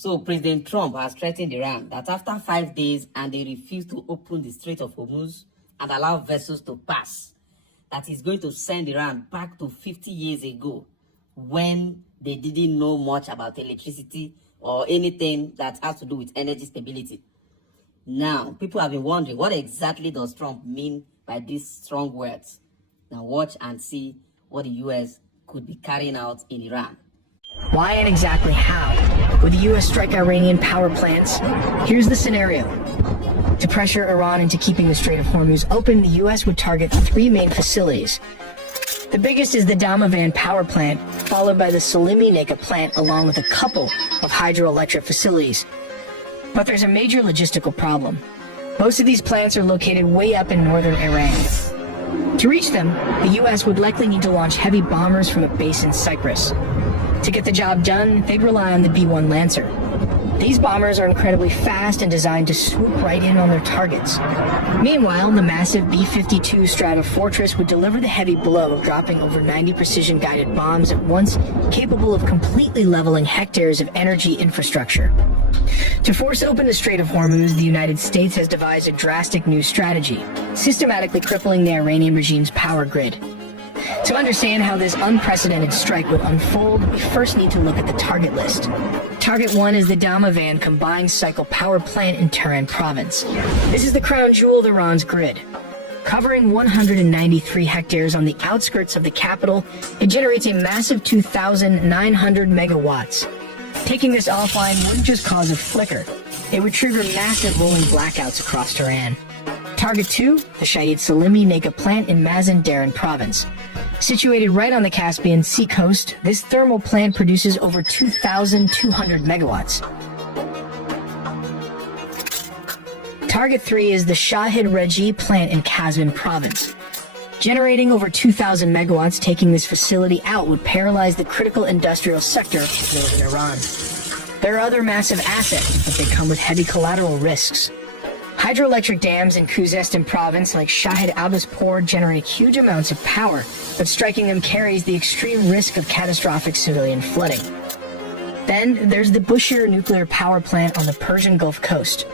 So President Trump has threatened Iran that after 5 days and they refuse to open the Strait of Hormuz and allow vessels to pass, that he's going to send Iran back to 50 years ago when they didn't know much about electricity or anything that has to do with energy stability. Now, people have been wondering, what exactly does Trump mean by these strong words? Now watch and see what the US could be carrying out in Iran. Why and exactly how would the U.S. strike Iranian power plants? Here's the scenario. To pressure Iran into keeping the Strait of Hormuz open, the U.S. would target 3 main facilities. The biggest is the Damavand power plant, followed by the Salimi Neka plant, along with a couple of hydroelectric facilities. But there's a major logistical problem. Most of these plants are located way up in northern Iran. To reach them, the U.S. would likely need to launch heavy bombers from a base in Cyprus. To get the job done, they'd rely on the B-1 Lancer. These bombers are incredibly fast and designed to swoop right in on their targets. Meanwhile, the massive B-52 Stratofortress would deliver the heavy blow, dropping over 90 precision-guided bombs at once, capable of completely leveling hectares of energy infrastructure. To force open the Strait of Hormuz, the United States has devised a drastic new strategy, systematically crippling the Iranian regime's power grid. To understand how this unprecedented strike would unfold, we first need to look at the target list. Target 1 is the Damavand combined cycle power plant in Tehran province. This is the crown jewel of Iran's grid. Covering 193 hectares on the outskirts of the capital, it generates a massive 2,900 megawatts. Taking this offline wouldn't just cause a flicker, it would trigger massive rolling blackouts across Tehran. Target 2, the Shahid Salimi Neka plant in Mazandaran province. Situated right on the Caspian Sea coast, this thermal plant produces over 2,200 megawatts. Target 3 is the Shahid Raji plant in Kazvin province. Generating over 2,000 megawatts, taking this facility out would paralyze the critical industrial sector of northern Iran. There are other massive assets, but they come with heavy collateral risks. Hydroelectric dams in Khuzestan province like Shahid Abbaspour generate huge amounts of power, but striking them carries the extreme risk of catastrophic civilian flooding. Then there's the Bushehr nuclear power plant on the Persian Gulf coast.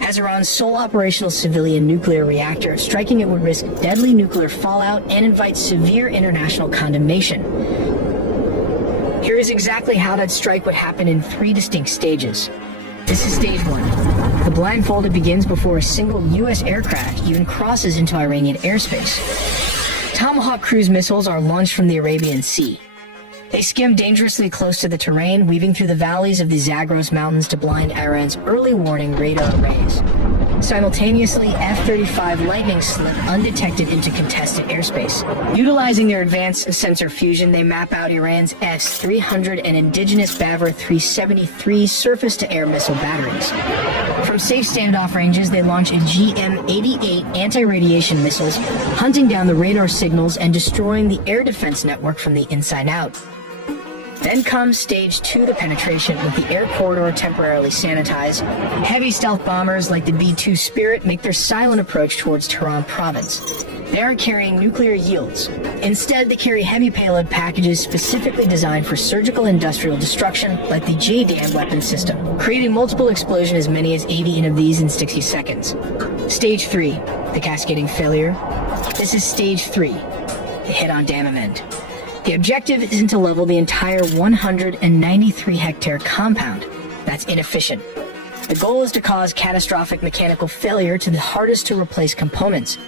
As Iran's sole operational civilian nuclear reactor, striking it would risk deadly nuclear fallout and invite severe international condemnation. Here is exactly how that strike would happen in 3 distinct stages. This is stage 1. The blindfolded begins before a single U.S. aircraft even crosses into Iranian airspace. Tomahawk cruise missiles are launched from the Arabian Sea. They skim dangerously close to the terrain, weaving through the valleys of the Zagros Mountains to blind Iran's early warning radar rays. Simultaneously, F-35 Lightning slip undetected into contested airspace. Utilizing their advanced sensor fusion, they map out Iran's S-300 and indigenous Bavar 373 surface-to-air missile batteries. From safe standoff ranges, they launch a GM-88 anti-radiation missiles, hunting down the radar signals and destroying the air defense network from the inside out. Then comes stage 2, the penetration, with the air corridor temporarily sanitized. Heavy stealth bombers like the B-2 Spirit make their silent approach towards Tehran province. They aren't carrying nuclear yields. Instead, they carry heavy payload packages specifically designed for surgical industrial destruction, like the JDAM weapon system, creating multiple explosions, as many as 80 of these in 60 seconds. Stage 3, the cascading failure. This is stage 3, the hit on Damavand. The objective isn't to level the entire 193-hectare compound. That's inefficient. The goal is to cause catastrophic mechanical failure to the hardest-to-replace components.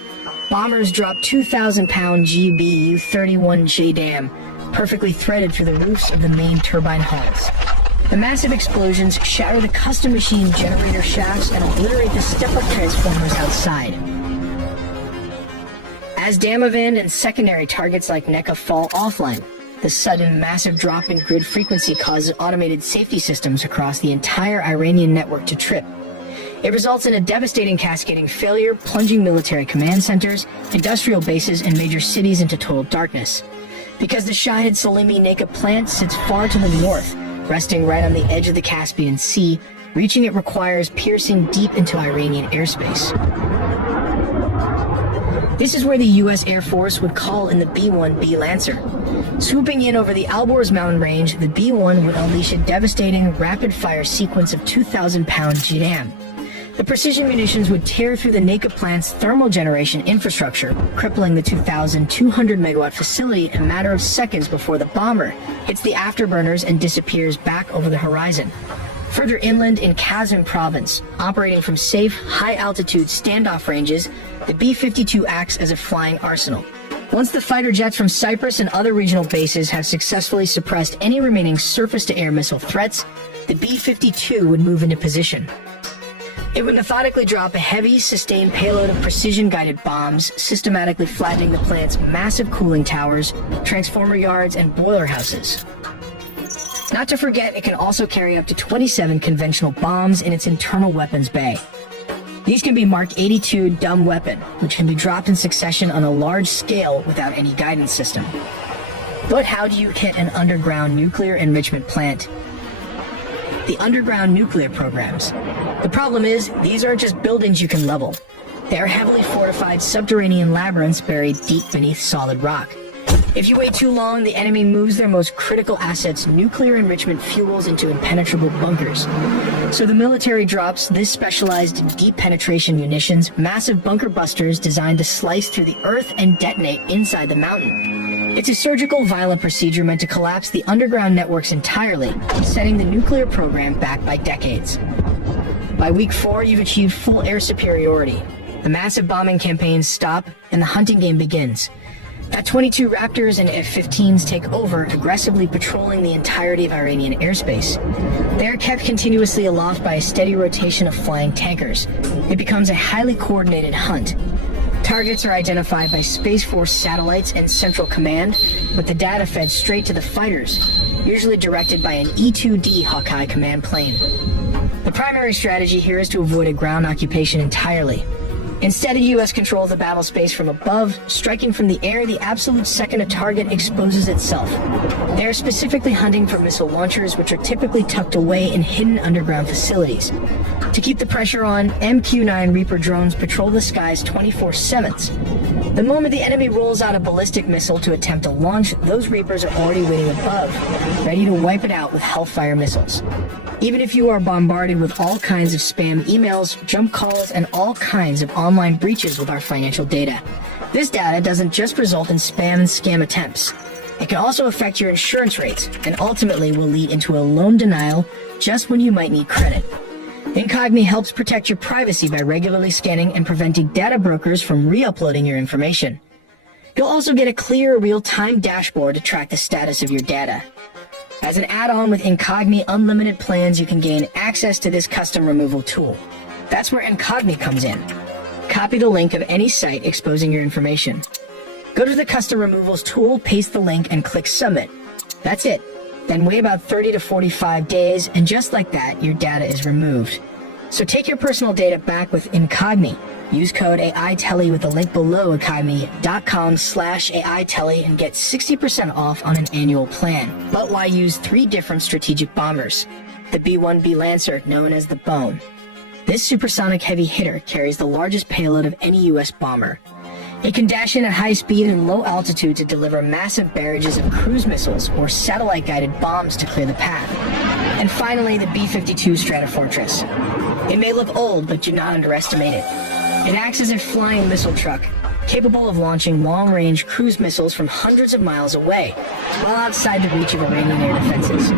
Bombers drop 2,000-pound GBU-31 JDAM, perfectly threaded through the roofs of the main turbine hulls. The massive explosions shatter the custom machine generator shafts and obliterate the step-up transformers outside. As Damavand and secondary targets like Neka fall offline, the sudden massive drop in grid frequency causes automated safety systems across the entire Iranian network to trip. It results in a devastating cascading failure, plunging military command centers, industrial bases, and major cities into total darkness. Because the Shahid Salimi Neka plant sits far to the north, resting right on the edge of the Caspian Sea, reaching it requires piercing deep into Iranian airspace. This is where the U.S. Air Force would call in the B-1B Lancer. Swooping in over the Alborz mountain range, the B-1 would unleash a devastating, rapid-fire sequence of 2,000-pound JDAM. The precision munitions would tear through the Naka plant's thermal generation infrastructure, crippling the 2,200-megawatt facility in a matter of seconds before the bomber hits the afterburners and disappears back over the horizon. Further inland in Kazan province, operating from safe, high-altitude standoff ranges, the B-52 acts as a flying arsenal. Once the fighter jets from Cyprus and other regional bases have successfully suppressed any remaining surface-to-air missile threats, the B-52 would move into position. It would methodically drop a heavy, sustained payload of precision-guided bombs, systematically flattening the plant's massive cooling towers, transformer yards, and boiler houses. Not to forget, it can also carry up to 27 conventional bombs in its internal weapons bay. These can be Mark 82 dumb weapon, which can be dropped in succession on a large scale without any guidance system. But how do you get an underground nuclear enrichment plant? The underground nuclear programs. The problem is, these aren't just buildings you can level. They are heavily fortified subterranean labyrinths buried deep beneath solid rock. If you wait too long, the enemy moves their most critical assets, nuclear enrichment fuels, into impenetrable bunkers. So the military drops this specialized deep penetration munitions, massive bunker busters designed to slice through the earth and detonate inside the mountain. It's a surgical, violent procedure meant to collapse the underground networks entirely, setting the nuclear program back by decades. By week 4, you've achieved full air superiority. The massive bombing campaigns stop, and the hunting game begins. F-22 Raptors and F-15s take over, aggressively patrolling the entirety of Iranian airspace. They are kept continuously aloft by a steady rotation of flying tankers. It becomes a highly coordinated hunt. Targets are identified by Space Force satellites and Central Command, with the data fed straight to the fighters, usually directed by an E-2D Hawkeye command plane. The primary strategy here is to avoid a ground occupation entirely. Instead, the U.S. controls the battle space from above. Striking from the air, the absolute second a target exposes itself. They are specifically hunting for missile launchers, which are typically tucked away in hidden underground facilities. To keep the pressure on, MQ-9 Reaper drones patrol the skies 24/7. The moment the enemy rolls out a ballistic missile to attempt a launch, those Reapers are already waiting above, ready to wipe it out with Hellfire missiles. Even if you are bombarded with all kinds of spam emails, jump calls, and all kinds of online breaches with our financial data, this data doesn't just result in spam and scam attempts. It can also affect your insurance rates and ultimately will lead into a loan denial just when you might need credit. Incogni helps protect your privacy by regularly scanning and preventing data brokers from re-uploading your information. You'll also get a clear, real-time dashboard to track the status of your data. As an add-on with Incogni Unlimited plans, you can gain access to this custom removal tool. That's where Incogni comes in. Copy the link of any site exposing your information. Go to the custom removals tool, paste the link, and click submit. That's it. Then wait about 30 to 45 days, and just like that, your data is removed. So take your personal data back with Incogni. Use code AITELLY with the link below incogni.com/AITELLY and get 60% off on an annual plan. But why use 3 different strategic bombers? The B-1B Lancer, known as the Bone. This supersonic heavy hitter carries the largest payload of any U.S. bomber. It can dash in at high speed and low altitude to deliver massive barrages of cruise missiles or satellite-guided bombs to clear the path. And finally, the B-52 Stratofortress. It may look old, but do not underestimate it. It acts as a flying missile truck, capable of launching long-range cruise missiles from hundreds of miles away, while outside the reach of Iranian air defenses.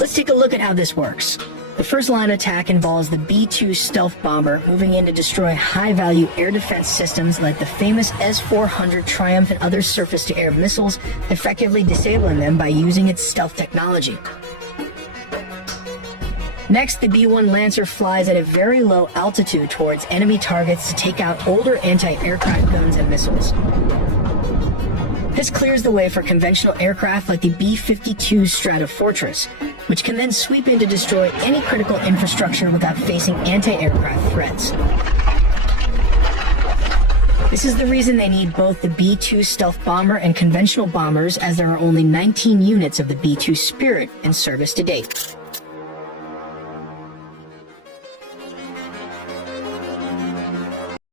Let's take a look at how this works. The first line attack involves the B-2 stealth bomber moving in to destroy high-value air defense systems like the famous S-400 Triumph and other surface-to-air missiles, effectively disabling them by using its stealth technology. Next, the B-1 Lancer flies at a very low altitude towards enemy targets to take out older anti-aircraft guns and missiles. This clears the way for conventional aircraft like the B-52 Stratofortress, which can then sweep in to destroy any critical infrastructure without facing anti-aircraft threats. This is the reason they need both the B-2 stealth bomber and conventional bombers, as there are only 19 units of the B-2 Spirit in service to date.